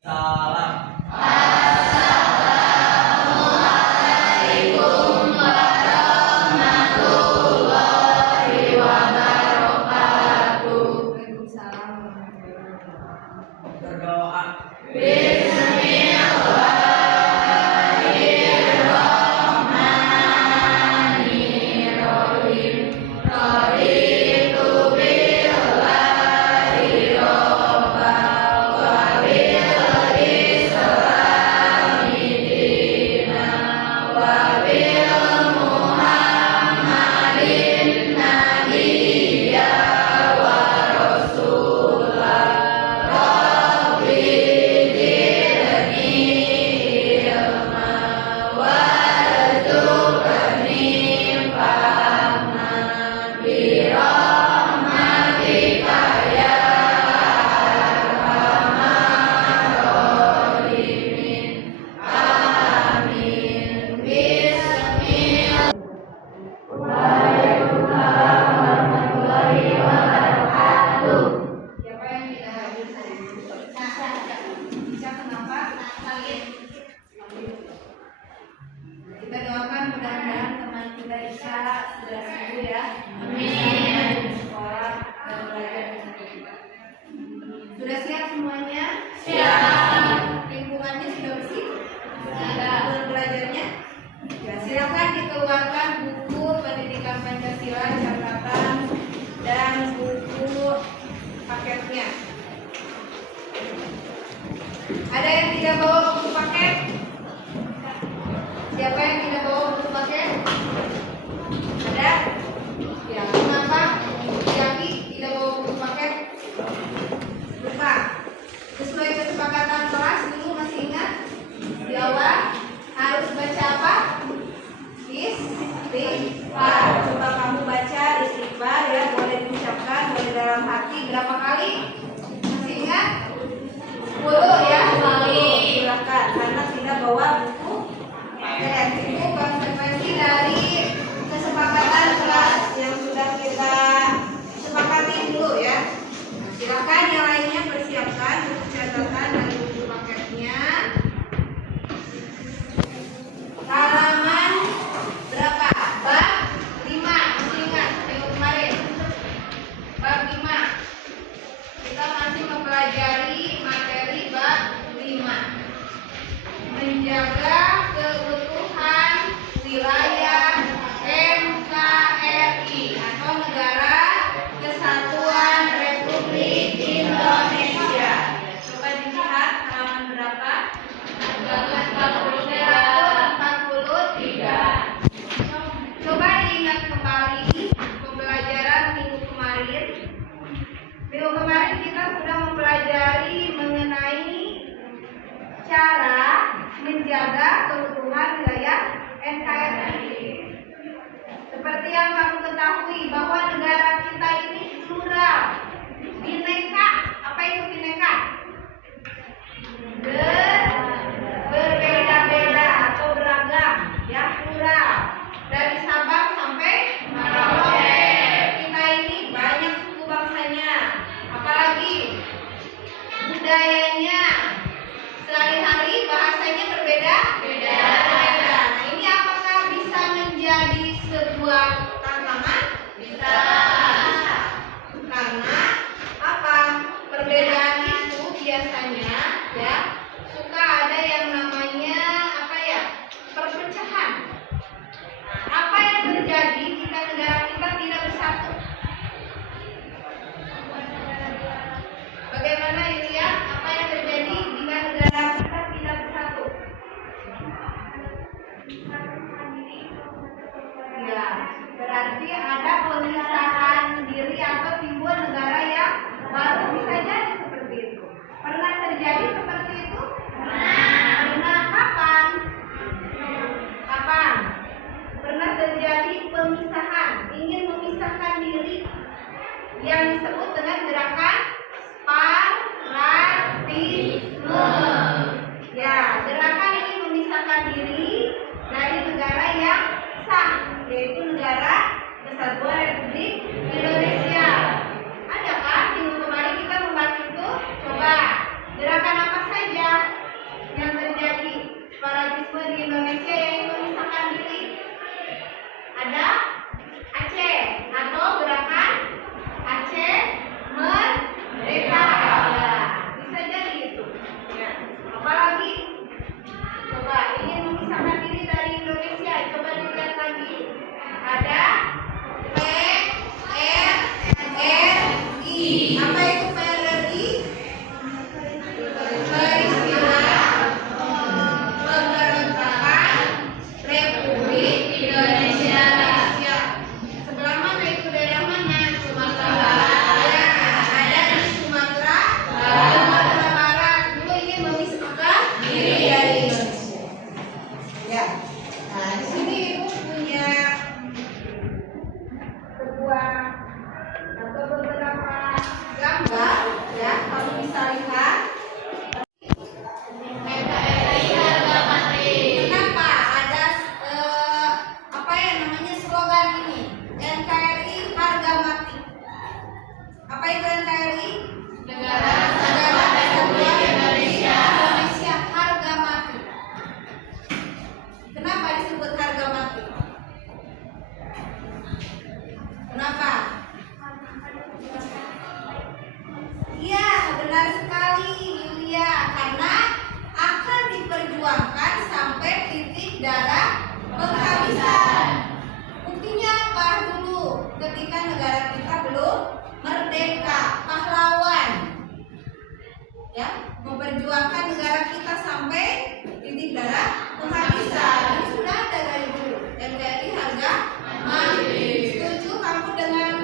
Salam. Assalamualaikum warahmatullahi wabarakatuh. Waalaikumsalam warahmatullahi wabarakatuh. Berdoa. Bismillahirrahmanirrahim. Raditu billahi robba wa bil islami dina wa bil muhammadin nabiyya wa rasulah. Rabbi zidni ilma warzuqni fahma birahmatika ya arhamar rahimin. Amin. Bismillah. Waalaikumsalam warahmatullahi wabarakatuh. Siapa yang tidak hadir hari ini? Bisa kenapa? Kita doakan mudah-mudahan teman kita Isya sudah sembuh ya. Amin. Sekolah dan belajar dengan kita. Sudah siap semuanya? Siap. Lingkungannya sudah bersih? Sudah. Belajarnya? Ya, silakan dikeluarkan buku pendidikan Pancasila catatan dan buku paketnya. Ada yang tidak bawa buku paket? Siapa yang tidak bawa buku paket? Ada? Ya, kenapa? Yaki tidak bawa buku paket? Lupa. Sesuai kesepakatan kelas dulu masih ingat? Di awal harus baca apa? Istighfar. Coba kamu baca istighfar ya, boleh diucapkan, boleh dalam hati berapa kali? Masih ingat? 10 ya, 10. Silakan, karena tidak bawa buku paket. Itu konsekuensi dari kesepakatan kelas yang sudah kita sepakati dulu ya. Nah, silakan yang lainnya persiapkan buku catatan dan buku paketnya. Halaman berapa? Bab 5. Masih ingat minggu kemarin? Bab 5. Kita masih mempelajari materi bab 5. Menjaga keutuhan wilayah NKRI atau Negara Kesatuan Republik Indonesia. Coba dilihat halaman berapa? 143. Coba diingat kembali pembelajaran minggu kemarin. Minggu kemarin kita sudah mempelajari mengenai cara menjaga keutuhan wilayah NKRI. Seperti yang kamu ketahui bahwa negara kita ini plural, bineka. Apa itu bineka? Berbeda-beda atau beragam, ya, plural. Dari Sabang sampai Merauke. Kita ini banyak suku bangsanya, apalagi budayanya. Sehari-hari bahasanya berbeda. Nah, ini apakah bisa menjadi sebuah tantangan? Bisa. Karena apa? Perbedaan itu biasanya ya suka ada yang namanya apa ya? Perpecahan. Nah, apa yang terjadi jika negara kita tidak bersatu? Bagaimana Ilya? Apa yang terjadi jika negara kita tidak bersatu? Ya, berarti ada pemisahan diri atau timbul negara yang baru, bisa jadi seperti itu. Pernah terjadi seperti itu? Pernah. Kapan? Kapan? Pernah terjadi pemisahan, ingin memisahkan diri yang disebut dengan gerakan separatisme. Ya, gerakan ini memisahkan diri dari negara yang sah, yaitu negara Kesatuan Republik Indonesia. Ada kan minggu kemarin kita membahas itu? Coba gerakan apa saja? memperjuangkan sampai titik darah penghabisan. Buktinya apa dulu? Ketika negara kita belum merdeka, pahlawan ya, memperjuangkan negara kita sampai titik darah penghabisan. Ini sudah ada dari dulu. NKRI harga mati. Setuju kamu dengan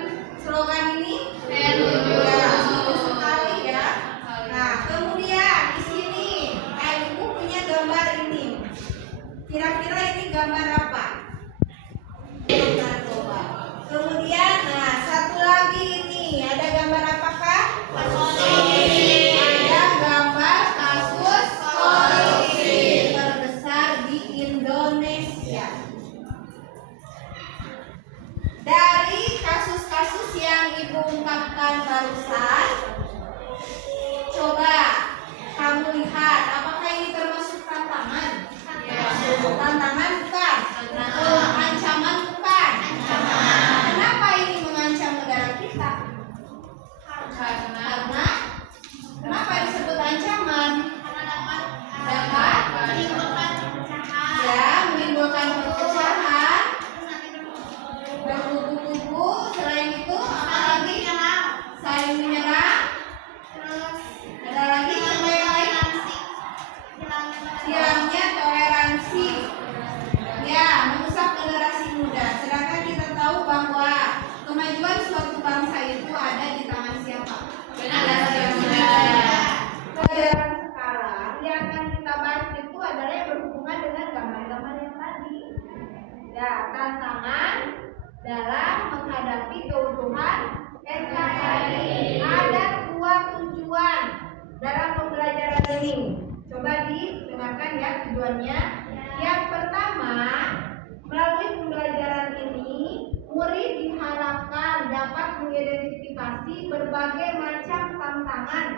slogan ini? Setuju. Ya, setuju sekali ya. Nah, kemudian di sini ibu punya gambar ini. Kira-kira ini gambar apa? Narkoba. Kemudian, nah satu lagi ini ada gambar apakah? Ada gambar kasus korupsi terbesar di Indonesia. Dari kasus-kasus yang ibu ungkapkan barusan, coba kamu lihat apakah ini termasuk tantangan? Tantangan bukan? Ancaman bukan? Kenapa ini mengancam negara kita? Karena kenapa disebut ancaman? Dapat menimbulkan perpecahan, berkubu-kubu. Selain itu apa lagi? Saling menyerang. Ada lagi yang lain? Hilangnya toleransi. Ya, merusak generasi muda. Sedangkan kita tahu bahwa kemajuan suatu bangsa itu ada di tangan siapa? Generasi muda. Pelajaran sekarang yang akan kita bahas itu adalah yang berhubungan dengan gambar-gambar yang tadi. Ya, tantangan dalam menghadapi keutuhan NKRI. Ada 2 tujuan dalam pembelajaran ini. Coba didengarkan ya tujuannya. Yang pertama, melalui pembelajaran ini, murid diharapkan dapat mengidentifikasi berbagai macam tantangan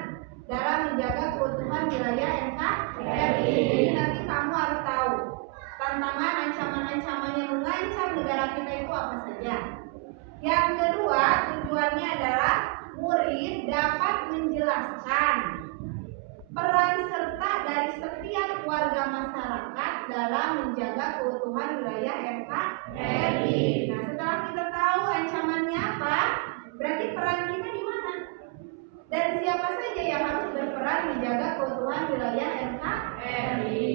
dalam menjaga keutuhan wilayah NKRI. Jadi nanti kamu harus tahu tantangan, ancaman-ancaman yang mengancam negara kita itu apa saja. Yang kedua, tujuannya adalah murid dapat menjelaskan peran serta dari setiap warga masyarakat dalam menjaga keutuhan wilayah NKRI. Nah, setelah kita tahu ancamannya apa, berarti peran kita di mana? Dan siapa saja yang harus berperan menjaga keutuhan wilayah NKRI?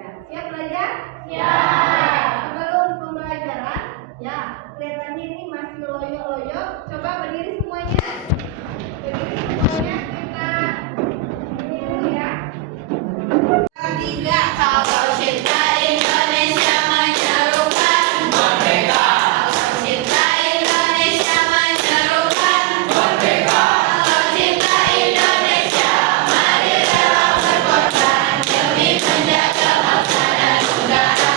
Ya, siap belajar? Siap. Sebelum pembelajaran, ya kelihatannya ini masih loyo-loyo. Coba berdiri semuanya. Berdiri semuanya, kita dulu ya. 3. Kalau cinta Indonesia menyerukan merdeka. Kalau cinta Indonesia menyerukan merdeka. Kalau cinta Indonesia, mari rela berkorban demi menjaga bangsa dan negara.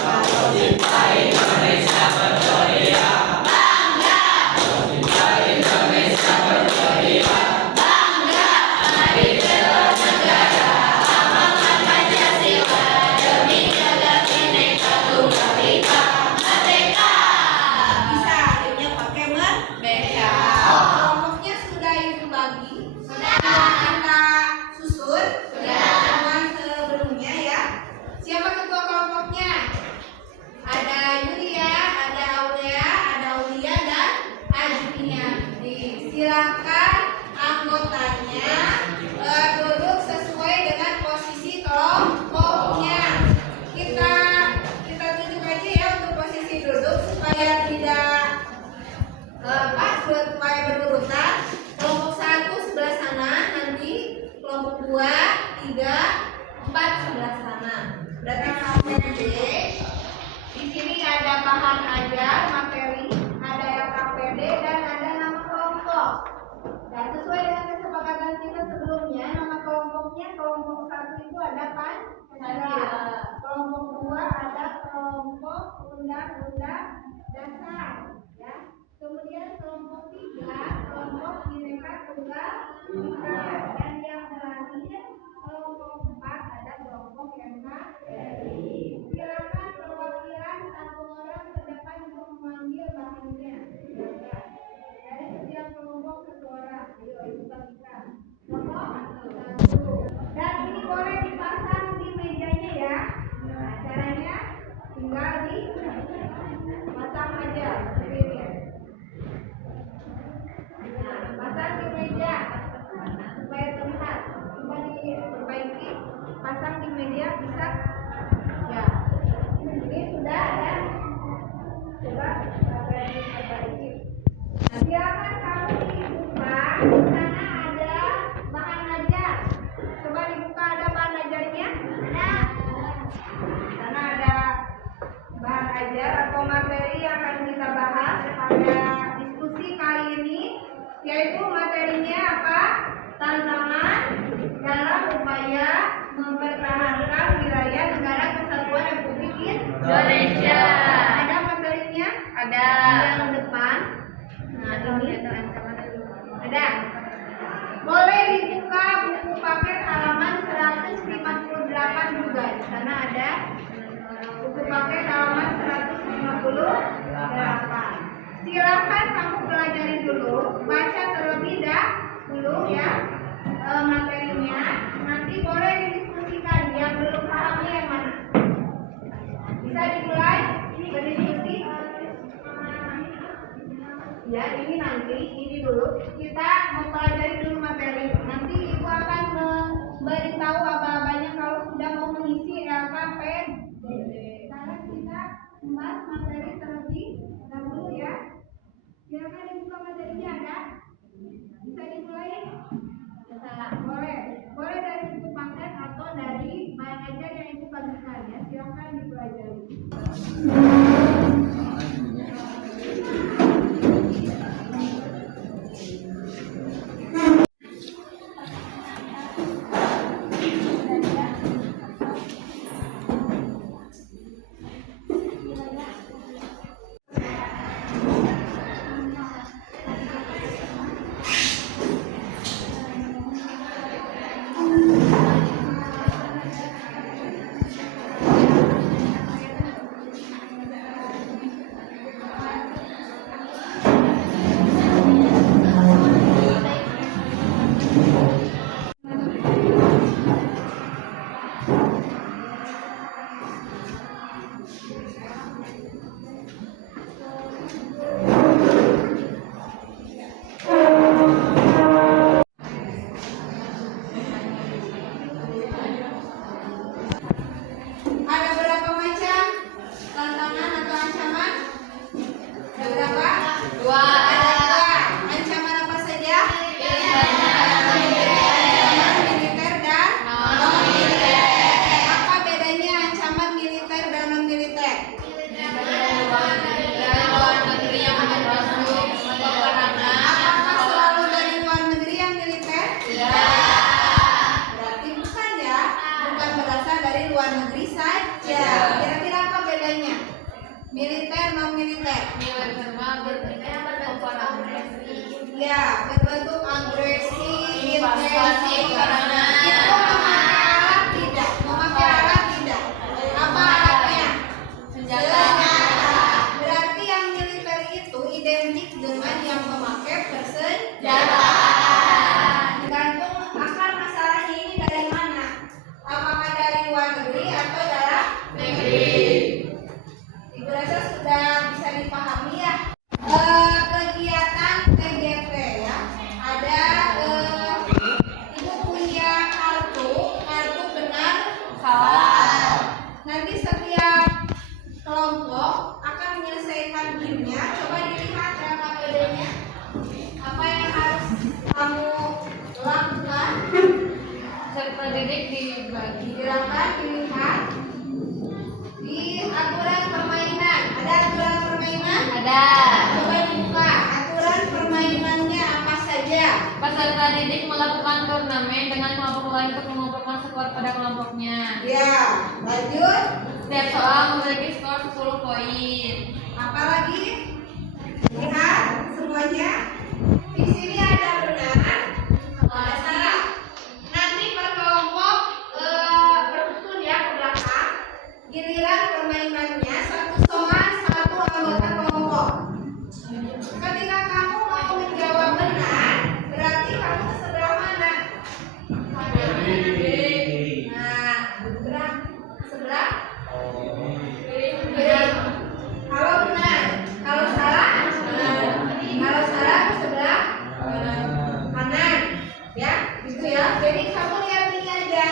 Kalau cinta Indonesia berteriak bangga. Kalau cinta Indonesia berteriak bangga. Mari bela negara. Bisa adanya pakai merdeka. Kelompoknya sudah ibu bagi. Sudah kita susun. Sudah teman sebelumnya ya. Siapa ketua kelompoknya? Ada Yulia, ada Aulia, dan Ajminya. Silakan anggotanya duduk sesuai dengan posisi kelompoknya. Kita tunjuk aja ya untuk posisi duduk supaya tidak supaya berurutan. Kelompok 1 sebelah sana, nanti kelompok 2, 3, 4 sebelah sana. Berarti KPD. Di sini ada bahan ajar, materi, ada yang KPD dan ada nama kelompok. Dan sesuai dengan kesepakatan kita sebelumnya, nama kelompoknya kelompok 1 itu ada Pancasila. Kelompok 2 ada kelompok undang-undang dasar, ya. Kemudian kelompok 3 kelompok Bhinneka Tunggal Ika, dan yang terakhir kelompok 4 ada kelompok NKRI. Silakan perwakilan 1 orang ke depan untuk memanggil bahannya. Dari setiap kelompok 1 orang. Ayo ibu bagikan. Kelompok 1. Dan ini boleh dipasang di di sana ada bahan ajar. Coba dibuka, ada bahan ajarnya? Ada. Di sana ada bahan ajar atau materi yang akan kita bahas pada diskusi kali ini, yaitu materinya apa? Tantangan dalam upaya mempertahankan wilayah Negara Kesatuan Republik Indonesia. Ada materinya? Ada. Yang depan. Nah, ini ada. Boleh dibuka buku paket halaman 158 juga. Di sana ada buku paket halaman 158. Silakan kamu pelajari dulu, baca terlebih dahulu ya materinya. Nanti boleh didiskusikan yang belum pahamnya yang mana. Bisa dimulai berdiskusi. Ya, ini nanti, ini dulu kita mempelajari dulu materi. Nanti ibu akan memberitahu aba-abanya kalau sudah mau mengisi LKPD. Sekarang kita membahas materi terlebih dahulu ya. Silakan dibuka materinya, ada? Bisa dimulai? Boleh. Boleh dari buku paket atau dari bahan ajar yang ibu bagikan ya. Silakan dipelajari. Ada berapa macam tantangan atau ancaman? Ada berapa? Dua. Ada dua. Ancaman apa saja? Ancaman militer dan non-militer. Apa bedanya ancaman militer dan non-militer? Apakah selalu dari luar negeri yang militer? Berarti bukan ya, bukan berasal dari luar negeri saja. Kira-kira apa bedanya? Militer non militer. Ya, berbentuk agresi, intensi. Itu memakai alat tidak? Memakai alat tidak? Apa alatnya? Senjata. Berarti yang militer itu identik dengan yang memakai bersenjata. Tergantung akar masalahnya ini dari mana? Apakah dari luar negeri atau dalam negeri? Ibu rasa sudah bisa dipahami ya. Kegiatan TGP ya. Ada ibu punya kartu benar salah. Nanti setiap kelompok akan menyelesaikan gamenya. Coba dilihat LKPD-nya. Apa yang harus kamu lakukan? Serta didik dibagi. Silakan dilihat di aturan permainan. Ada aturan permainan? Ada. Coba dibuka. Aturan permainannya apa saja? Peserta didik melakukan turnamen dengan kelompok lain untuk mengumpulkan skor pada kelompoknya. Ya, lanjut. Setiap soal memiliki skor 10 poin. Apa lagi? Lihat semuanya. Di sini ada benar, ada salah. Nanti per kelompok bersusun ya ke belakang. Giliran permainannya satu soal satu anggota kelompok. Ketika kamu mau menjawab benar, berarti kamu ke sebelah mana? Nah, gerak sebelah kiri. Kalau benar, kalau salah, kalau salah ke sebelah kanan, ya, gitu ya. Jadi kamu lihat ini aja,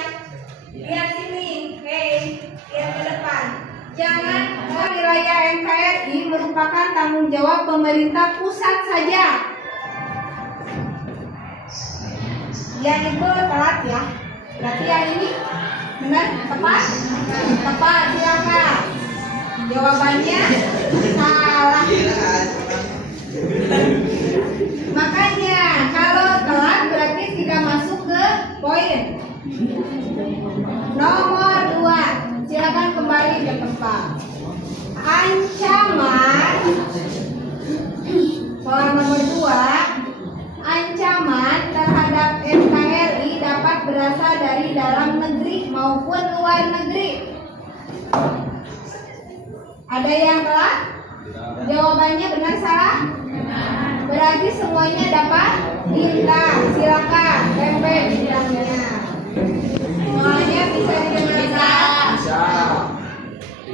lihat sini, oke, lihat ke depan. Jangan wilayah NKRI merupakan tanggung jawab pemerintah pusat saja. Yang itu telat ya. Berarti yang ini benar tepat? Tepat, silakan. Jawabannya salah. Makanya kalau telat berarti tidak masuk ke poin. Nomor 2, silakan kembali ke tempat. Ancaman. Soal nomor 2, ancaman terhadap NKRI dapat berasal dari dalam negeri maupun luar negeri. Ada yang telat? Jawabannya benar salah? Berarti semuanya dapat bintang. Silakan tempel bintangnya. Semuanya bisa didengarkan.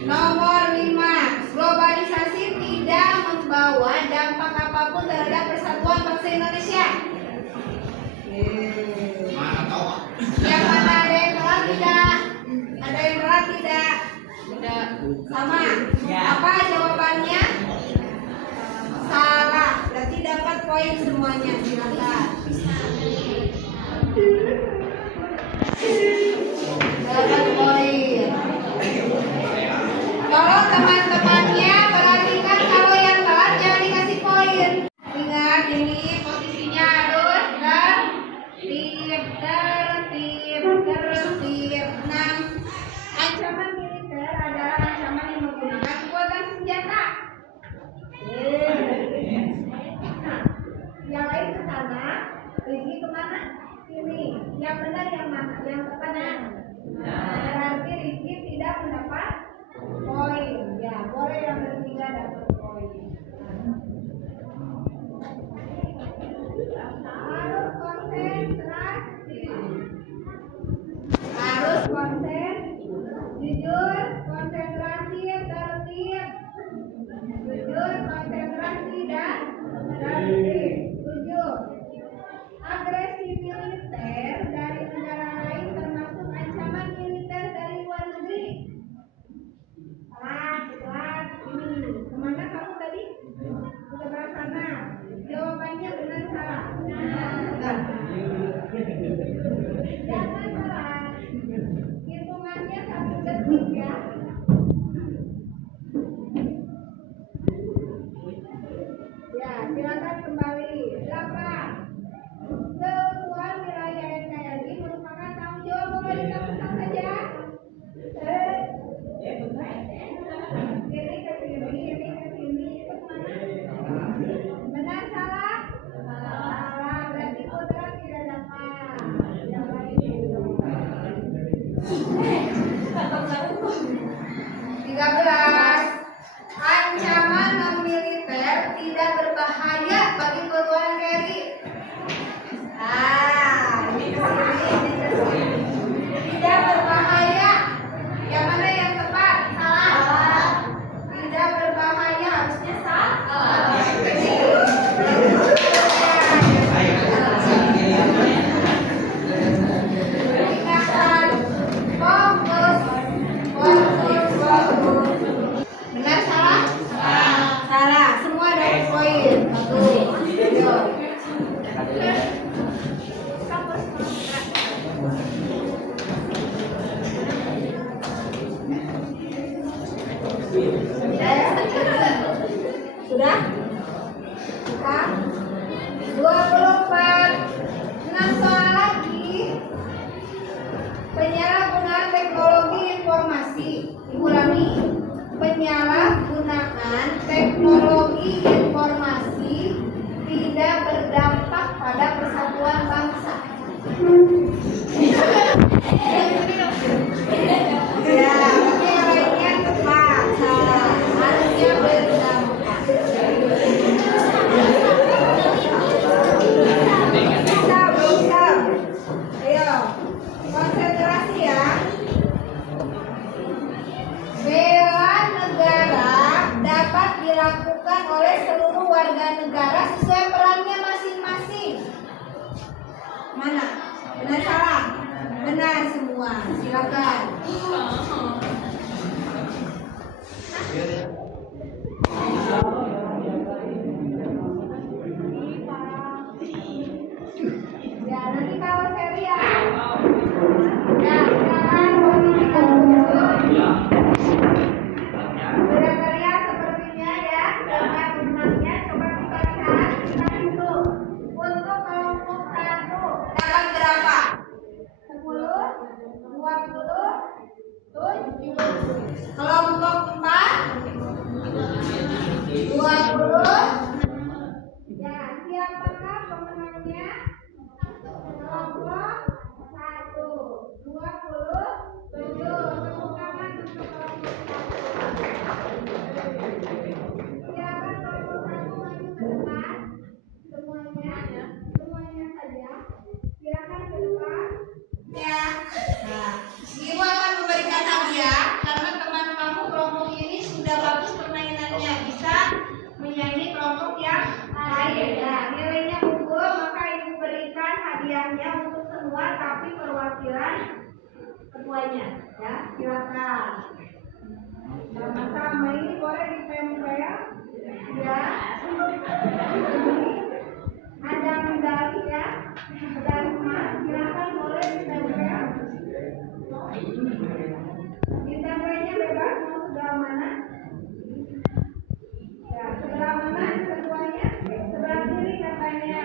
Nomor 5, globalisasi tidak membawa dampak apapun terhadap persatuan bangsa Indonesia. Yang mana ada yang telat tidak? Ada yang telat tidak? Tidak. Sama. Apa jawabannya? Salah. Berarti dapat poin semuanya. Silakan. Dapat poin. Kalau teman-temannya perhatikan, kalau yang telat jangan dikasih poin. Ingat ini posisinya harus tertib. 6. Ancaman militer adalah ancaman yang menggunakan kekuatan senjata. Yang lain ke sana, Rizky kemana? Sini. Yang benar yang mana? Yang tepat mana? Berarti Rizky tidak mendapat poin. Ya, boleh yang bertiga dapat poin. Harus konsentrasi. Harus jujur, konsentrasi, tertib. Jujur, konsentrasi dan tertib. 7. Agresi militer dari negara lain termasuk ancaman militer dari luar negeri. Telat. Ini. Kemana kamu tadi? Ke sebelah sana. Jawabannya benar salah. Jangan telat. Hitungannya 1 detik ya. Ya, silakan kembali. 8. Keluar wilayah NKRI merupakan tanggung jawab pemerintah pusat saja. Ini ke sini, itu kemana? Benar salah? Salah, berarti Putra tidak dapat. Yang lain itu. 13. Ancaman non-militer tidak berbahaya bagi keluar NKRI. Ini ke sini. Tidak berbahaya. Yang mana yang tepat? Salah. Tidak berbahaya harusnya salah. Ingatkan, fokus. Benar salah? Salah. Semua dapat poin. Sudah? Kita 24. 6 soal lagi. Penyalahgunaan teknologi informasi. Diulangi. Penyalahgunaan teknologi informasi tidak berdampak pada persatuan bangsa. Ya, tapi yang lainnya tepat. Salah. Harusnya berdampak. Bisa. Ayo, konsentrasi ya. Bela negara dapat dilakukan oleh seluruh warga negara sesuai perannya masing-masing. Mana? Benar salah? Benar semua. Silakan. Ya, nanti kalau saya jumlahnya kelompok 1 27. Tepuk tangan untuk kelompok 1. Silakan kelompok 1 maju ke depan. Semuanya saja. Silakan ke depan. Ya. Nah, Ibu akan memberikan hadiah karena teman kamu kelompok ini sudah bagus permainannya, bisa menyanyi kelompok yang lain. Nah, nilainya unggul, maka Ibu berikan hadiahnya untuk semua, tapi perwakilan ketuanya. Ya, silakan. Sama-sama ini boleh ditempel. Ya. Ada medali ya, medali emas. Silakan boleh ditempel. Ditempelnya bebas, mau sebelah mana? Ya, sebelah mana keduanya? Sebelah kiri katanya.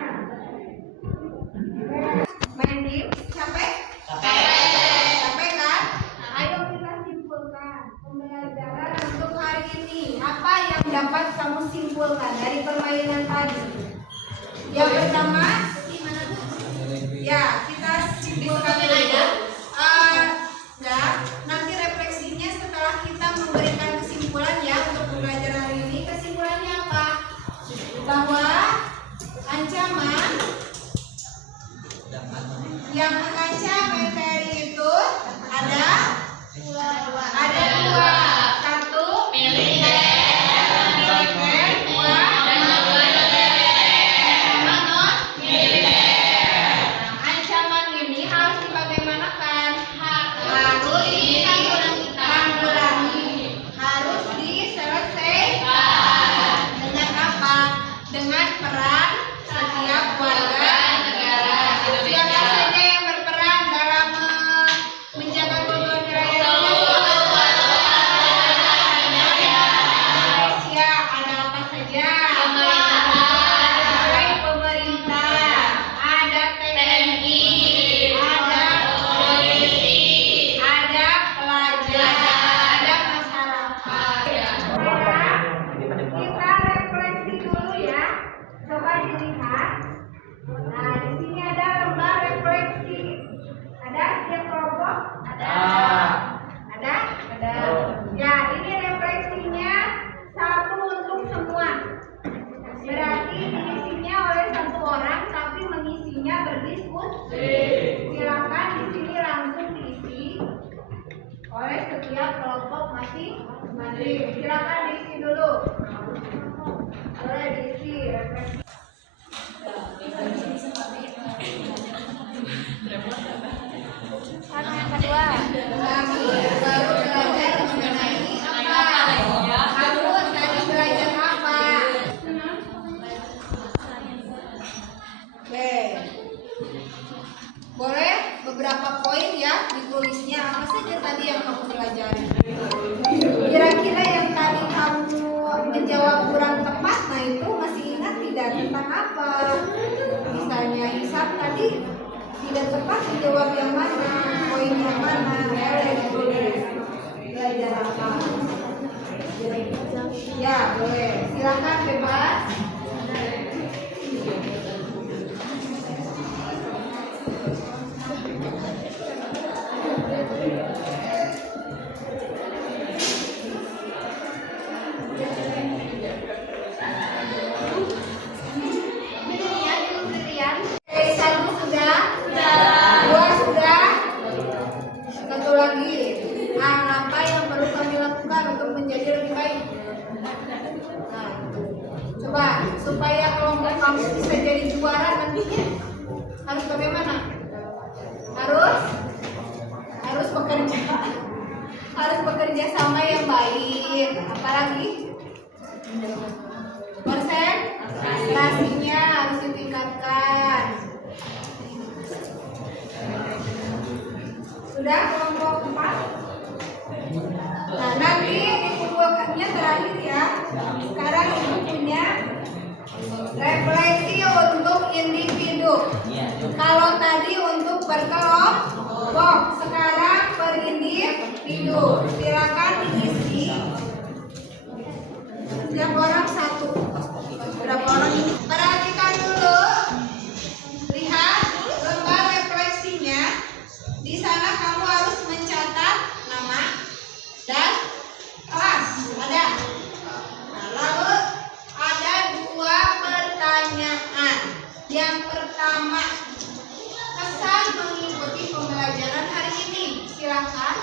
Main game, capek? Capek kan? Ayo kita simpulkan pembelajaran untuk hari ini. Apa yang dapat kamu simpulkan dari permainan tadi? Yang pertama, ya kita simpulkan dulu. Enggak, nanti refleksinya setelah kita memberikan kesimpulan ya untuk pembelajaran hari ini. Kesimpulannya apa? Bahwa ancaman yang mengancam NKRI itu ada dua. Satu militer, dua non militer. Ancaman ini harus dibagaimanakan? Harus ditanggulangi, harus diselesaikan. Dengan apa? Dengan peran setiap warga negara. Siapa saja yang berperan dalam menjaga keutuhan wilayah Indonesia? Ada apa saja? Selain pemerintah, ada TNI, ada polisi, ada pelajar, ada masyarakat. Kita refleksi dulu ya. Coba dilihat. Nah, di sini ada lembar refleksi. Ada setiap kelompok? Ada. Ada. Ya, ini refleksinya satu untuk semua. Berarti diisinya oleh satu orang, tapi mengisinya berdiskusi. Silakan di sini langsung diisi oleh setiap kelompok masing-masing. Silakan diisi dulu. Boleh diisi refleksi. Yang kedua, baru belajar mengenai apa? Harus tadi belajar apa? Oke. Boleh beberapa poin ya ditulisnya apa saja tadi yang kamu pelajari. Kira-kira yang tadi kamu menjawab kurang tepat, nah itu masih ingat tidak tentang apa? Misalnya hisab tadi tidak tepat menjawab yang mana, poin yang mana, boleh ditulis. Belajar apa? Ya boleh, silakan bebas. Satu sudah, dua sudah, satu lagi. Nah, apa yang perlu kami lakukan untuk menjadi lebih baik? Nah, coba supaya kelompok kamu bisa jadi juara nantinya harus bagaimana? Harus bekerja sama yang baik. Apalagi konsentrasinya harus ditingkatkan. Sudah kelompok 4. Nah, nanti dikumpulkannya terakhir ya. Sekarang ibu punya refleksi untuk individu. Kalau tadi untuk berkelompok, sekarang per individu. Silakan diisi. Setiap orang satu. Berapa orang ini? Perhatikan dulu. pertama, kesan mengikuti pembelajaran hari ini. Silakan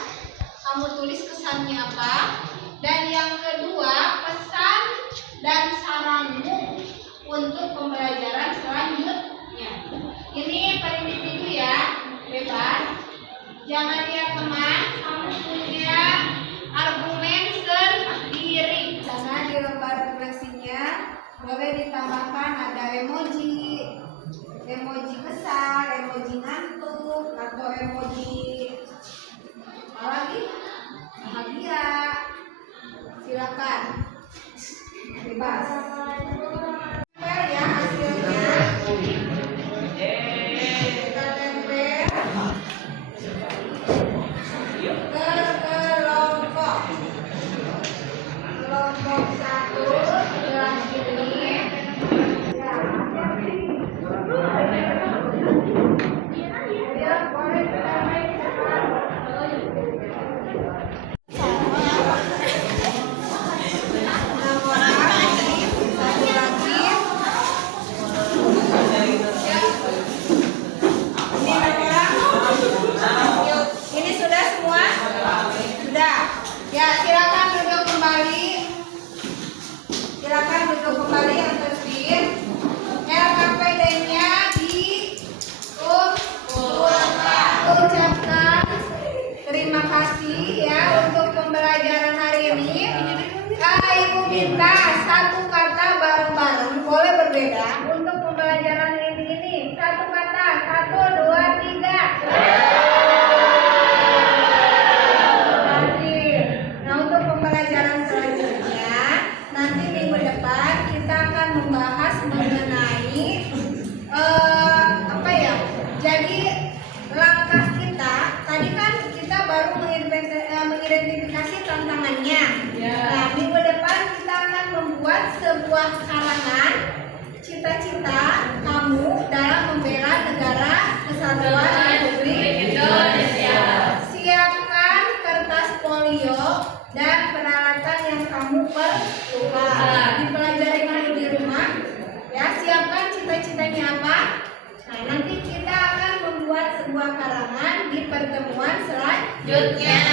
kamu tulis kesannya apa. Dan yang kedua, pesan dan saranmu untuk pembelajaran selanjutnya. Ini per individu ya, bebas. Jangan lihat teman, kamu punya argumen sendiri. Jangan di lembar refleksinya boleh ditambahkan ada emoji, emoji kesal, emoji ngantuk, atau emoji apa lagi? Bahagia. Silakan, bebas. Tempel ya hasilnya. Kita tempel ke kelompok. Kelompok 1 kelas ini. Ya, boleh kita main sekarang. Ini sudah semua? Sudah. Ya, silakan duduk kembali. Silakan duduk kembali yang tertib. LKPD-nya ucapkan terima kasih ya untuk pembelajaran hari ini. Ibu minta satu kata bareng-bareng, boleh berbeda untuk pembelajaran ini. Satu kata, 1, 2, 3. Nah, untuk pembelajaran selanjutnya, nanti minggu depan kita akan membahas mengenai apa ya? Jadi langkah kita, tadi kan kita baru mengidentifikasi tantangannya. Nah, minggu depan kita akan membuat sebuah karangan cita-cita kamu dalam membela negara kesatuan Republik Indonesia. Siapkan kertas folio dan peralatan yang kamu perlukan. Dipelajari dulu di rumah. Ya, siapkan cita-citanya apa. Nah, nanti kita akan membuat sebuah karangan di pertemuan selanjutnya.